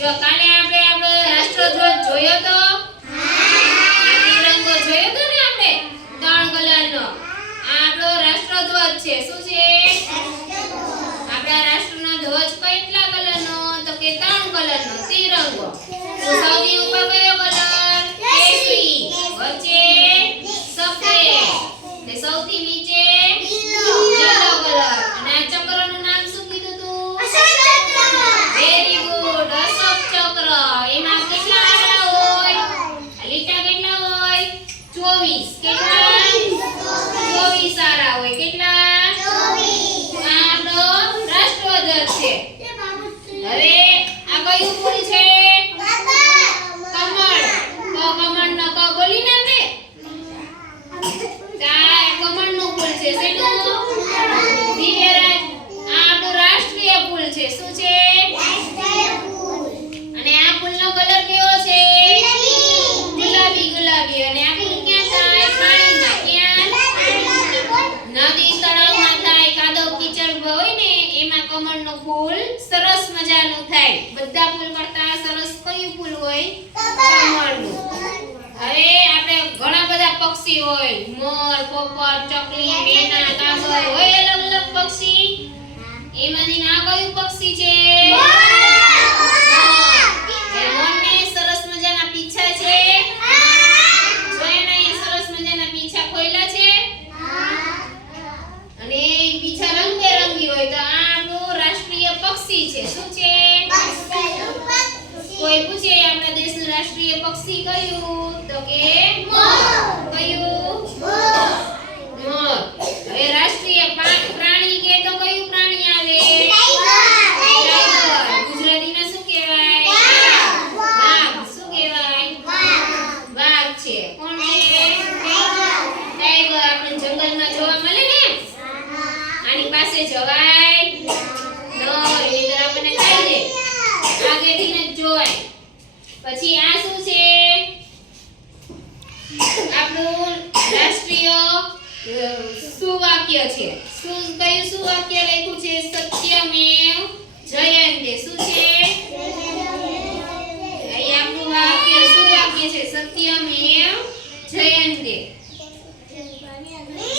જો કાલે આપણે આપણો રાષ્ટ્રધ્વજ જોયો તો આ તિરંગો જોયો તો ને આપણે ત્રણ કલરનો આ આપણો રાષ્ટ્રધ્વજ છે શું છે આપણા રાષ્ટ્રનો ધ્વજ કેટલા કલરનો તો કે ત્રણ કલરનો તિરંગો તો સૌથી ઉપર કયો કલર કેસરી વચ્ચે સફેદ ને સૌથી નીચે લીલો કલર અને આ ચક્રનું નામ શું કીધું તું વેરી ગુડ અશોક ચક્ર એમાં કેટલા આરા હોય લીટા કેટલા હોય 24 કેટલા 24 આરા હોય કેટલા 24 આ આપણો રાષ્ટ્રધ્વજ છે હવે આ કયું ફૂલ છે કમળ તો કમળનો ક બોલી ને આપણે આ કમળનું ફૂલ છે શેનું દિવ્યરાજ આ આપણું રાષ્ટ્રીય ફૂલ છે શું છે અને આ ફૂલનો કલર કેવો છે ગુલાબી અને આ ફૂલ ક્યાં થાય પાણીમાં ક્યાં નદી તળાવમાં થાય કાદવ કીચડ હોય ને એમાં કમળનું ફૂલ સરસ મજાનું થાય બધા ફૂલ કરતા સરસ કયું ફૂલ હોય કમળનું હવે આપણે ઘણા બધા પક્ષી હોય મોર પોપટ ચકલી મેના કાગળ હોય અલગ અલગ પક્ષી એમાંથી આ કયું પક્ષી છે મોરને સરસ મજાના પીછા છે જોઈને અહીંયા સરસ મજાના પીછા ખોઈલા છે અને એ પીછા રંગબેરંગી હોય તો આ આપણું રાષ્ટ્રીય પક્ષી છે શું છે કોઈ પૂછે આપણા દેશનું રાષ્ટ્રીય પક્ષી કયું તો કે મોર કયું મોર હવે રાષ્ટ્રીય પ્રાણી કે તો કયું પ્રાણી આવે ટાઈગર ગુજરાતીમાં શું કહેવાય વાઘ શું કહેવાય વાઘ છે કોણ છે ટાઈગર આપણે જંગલમાં જોવા મળે ને આની પાસે જવાય ન એની તરફ આપણને ખાઈ લે આગેથી ન જોવાય પછી આ શું છે આપણું રાષ્ટ્રીય સુવાક્ય છે કયું સુવાક્ય લખ્યું છે સત્યમેવ